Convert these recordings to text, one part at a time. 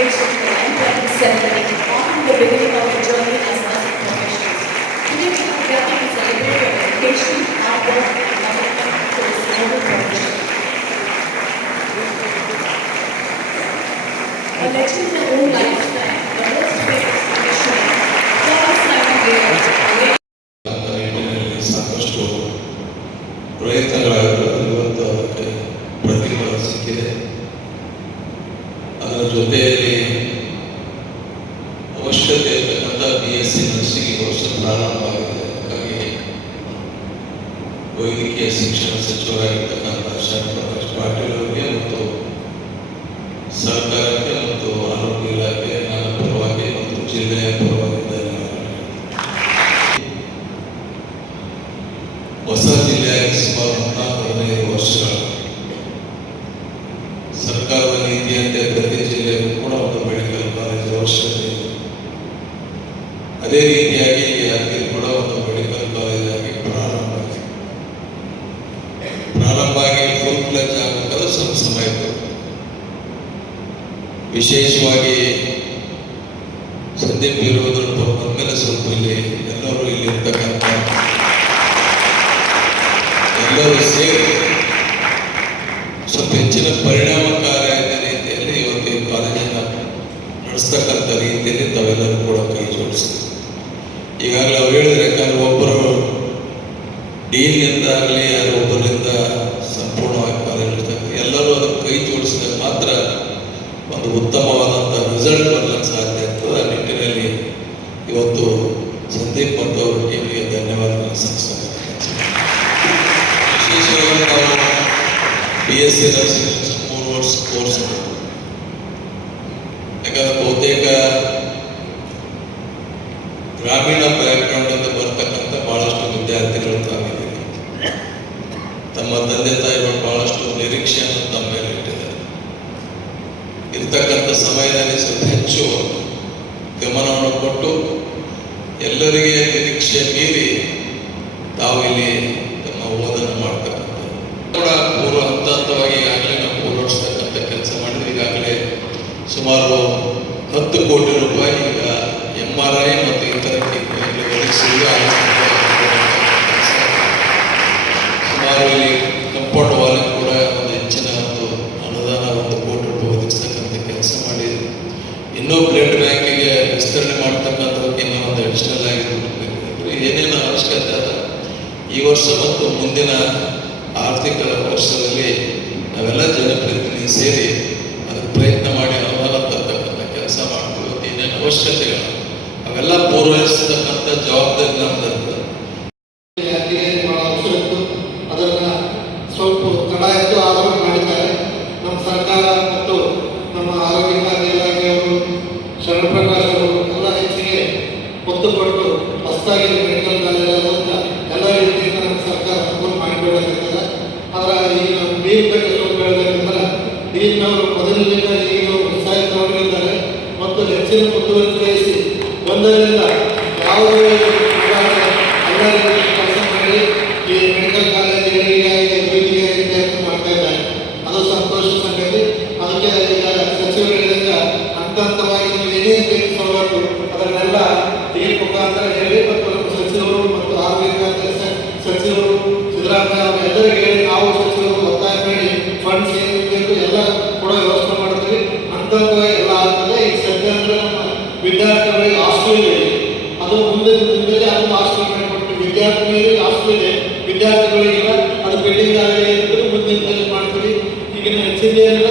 graduation in the beginning of the journey as nursing professional. Today we are gathering to celebrate her education, hard work, and commitment to profession. ವೈದ್ಯಕೀಯ ಶಿಕ್ಷಣ ಸಚಿವರಾಗಿರ್ತಕ್ಕಂಥ ಪ್ರಕಾಶ್ ಪಾಟೀಲ್ ಅವರಿಗೆ ಮತ್ತು ಸರ್ಕಾರಕ್ಕೆ ಮತ್ತು ಆರೋಗ್ಯ ಇಲಾಖೆ ನನ್ನ ಪರವಾಗಿ ಮತ್ತು ಜಿಲ್ಲೆಯ ಪರವಾಗಿ ಹೊಸ ಜಿಲ್ಲೆಯಾಗಿ ಸುಮಾರು ಹದಿನಾಲ್ಕು ಹದಿನೈದು ವರ್ಷಗಳ ಸರ್ಕಾರದ ನೀತಿಯಂತೆ ಪ್ರತಿ ಜಿಲ್ಲೆಗೂ ಕೂಡ ಒಂದು ಮೆಡಿಕಲ್ ಕಾಲೇಜ್ ಅವಶ್ಯಕತೆ ಇದೆ. ಅದೇ ರೀತಿಯಾಗಿ ಕೂಡ ಒಂದು ಮೆಡಿಕಲ್ ವಿಶೇಷವಾಗಿ ಸಂದೀಪ್ ಇರುವುದ್ರ ಬಂದ್ಮೇಲೆ ಸ್ವಲ್ಪ ಇಲ್ಲಿ ಎಲ್ಲರೂ ಇಲ್ಲಿ ಇರ್ತಕ್ಕಂಥ ಎಲ್ಲರೂ ಸೇರಿ ಇನ್ನೂ ಬ್ಲಡ್ ಬ್ಯಾಂಕಿಗೆ ವಿಸ್ತರಣೆ ಮಾಡ್ತಕ್ಕಂಥವ್ರಿಗೆ ನಾವು ಅಡಿಷನಲ್ ಆಗಿ ಏನೇನು ಅವಶ್ಯಕತೆ ಅದ? ಈ ವರ್ಷ ಮತ್ತು ಮುಂದಿನ ಆರ್ಥಿಕ ವರ್ಷದಲ್ಲಿ ನಾವೆಲ್ಲ ಜನಪ್ರತಿನಿಧಿ ಸೇರಿ ಈಗಿನವರು ಮೊದಲಿನಿಂದ ಈಗಿನ ಉತ್ಸಾಹಿತವಾಗಿದ್ದಾರೆ ಮತ್ತು ಹೆಚ್ಚಿನ ಮುಂದುವರಿಸಿ ಒಂದರಿಂದ ಯಾವುದೇ líder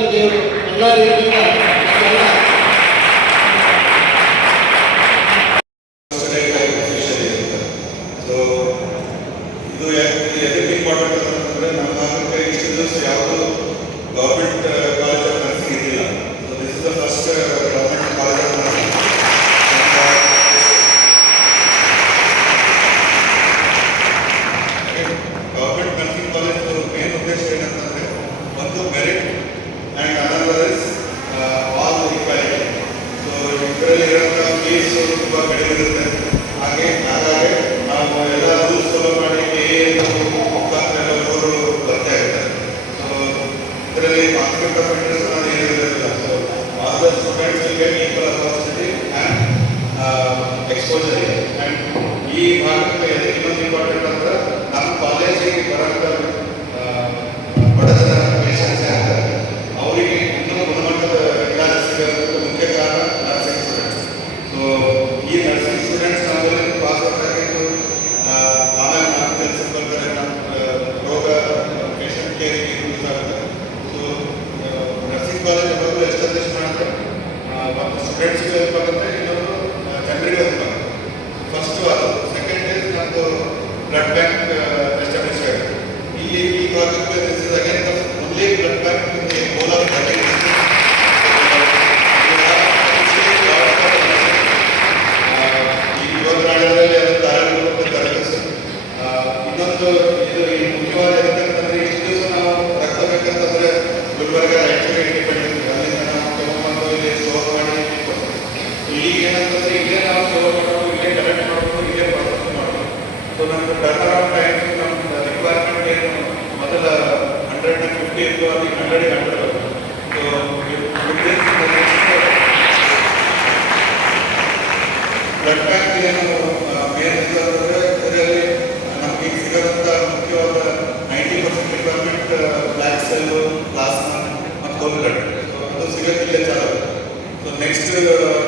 ನೆಕ್ಸ್ಟ್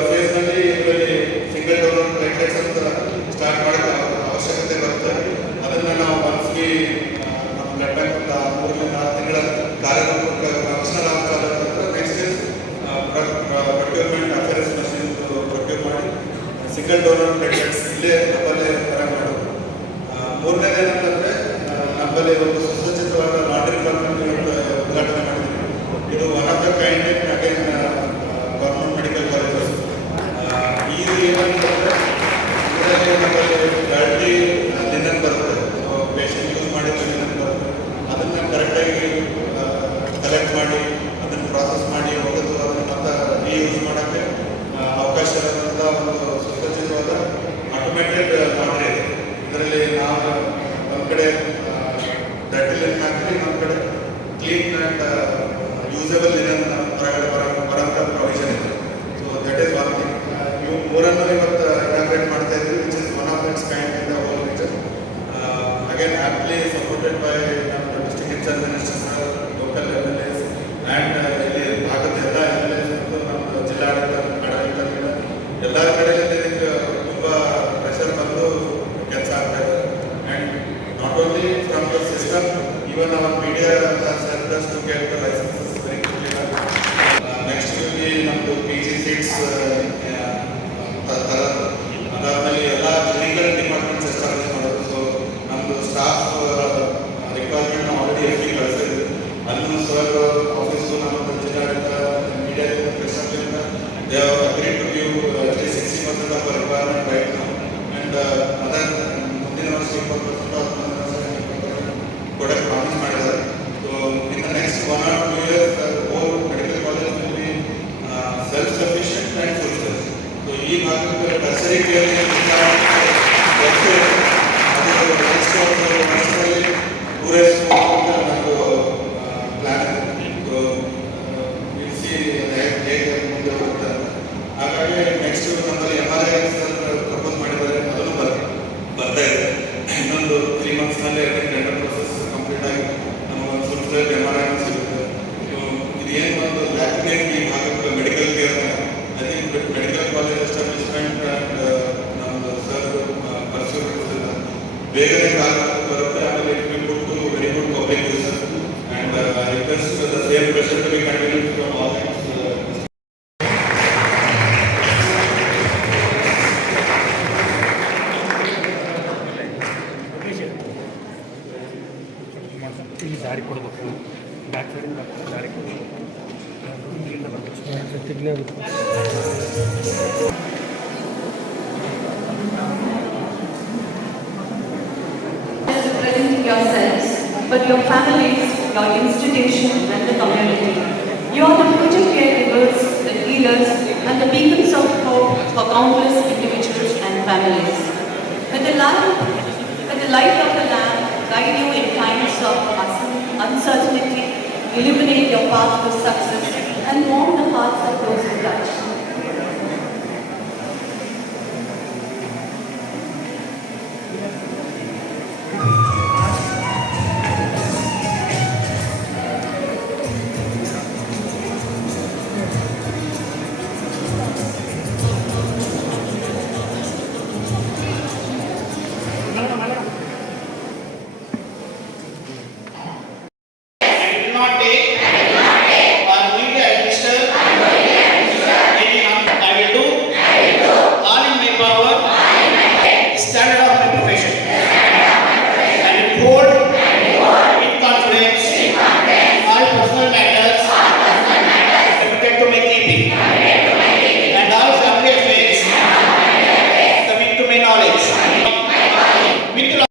ಫೇಸ್ನಲ್ಲಿ ಇದರಲ್ಲಿ ಸಿಂಗಲ್ ಡೋನರ್ ಪ್ಲೇಟ್ಲೆಟ್ಸ್ ಸ್ಟಾರ್ಟ್ ಮಾಡೋಕ್ಕೆ ಅವಶ್ಯಕತೆ ಬರುತ್ತೆ. ಅದನ್ನು ನಾವು ಮನ್ಸ್ಲಿ ನಮ್ಮ ಬ್ಲಡ್ ಬ್ಯಾಂಕ್ ಮೂರರಿಂದ ಆರು ತಿಂಗಳ ಕಾರ್ಯಕ್ರಮ single donor platelets ಬೇಗನೆ ಕಾರ್ಯಕ್ರಮ ಬರುತ್ತೆ ಆಮೇಲೆ it will good to very good public research and I request the same pressure to be continue from all ಇಲ್ಲಿ ದಾರಿ ಕೊಡಬೇಕು ಬ್ಯಾಕ್ ಸೈಡಿಂದ ದಾರಿ ಕೊಡಬೇಕು ತಿಗ್ಲೇ but your families, your institution and the community. You are the future caregivers, the healers and the beacons of hope for countless individuals and families. With the light, with the light of the lamp guide you in times of uncertainty, illuminate your path to success and warm